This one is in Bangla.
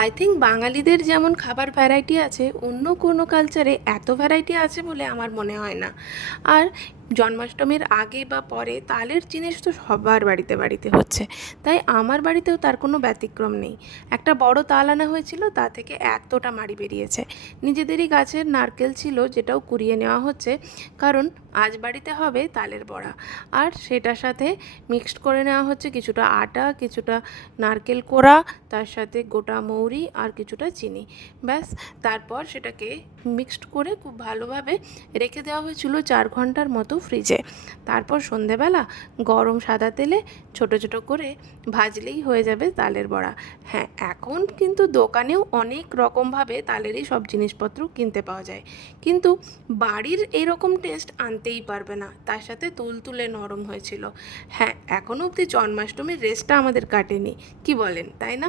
আই থিঙ্ক বাঙালিদের যেমন খাবার ভ্যারাইটি আছে, অন্য কোনো কালচারে এত ভ্যারাইটি আছে বলে আমার মনে হয় না। আর জন্মাষ্টমীর আগে বা পরে তালের জিনিস তো সবার বাড়িতে বাড়িতে হচ্ছে, তাই আমার বাড়িতেও তার কোনো ব্যতিক্রম নেই। একটা বড় তাল আনা হয়েছিল, তা থেকে এতটা মাড়ি বেরিয়েছে। নিজেদেরই গাছের নারকেল ছিল, যেটাও কুড়িয়ে নেওয়া হচ্ছে, কারণ আজ বাড়িতে হবে তালের বড়া। আর সেটার সাথে মিক্সড করে নেওয়া হচ্ছে কিছুটা আটা, কিছুটা নারকেল কোড়া, তার সাথে গোটা মৌরি আর কিছুটা চিনি। ব্যাস, তারপর সেটাকে মিক্সড করে খুব ভালোভাবে রেখে দেওয়া হয়েছিল 4 ঘন্টার মতো ফ্রিজে। তারপর সন্ধেবেলা গরম সাদা তেলে ছোট ছোট করে ভাজলেই হয়ে যাবে তালের বড়া। হ্যাঁ, এখন কিন্তু দোকানেও অনেক রকমভাবে তালেরই সব জিনিসপত্র কিনতে পাওয়া যায়, কিন্তু বাড়ির এরকম টেস্ট আনতেই পারবে না। তার সাথে তুলতুলে নরম হয়েছিল। হ্যাঁ, এখনও অবধি জন্মাষ্টমীর রেসটা আমাদের কাটেনি, কি বলেন, তাই না?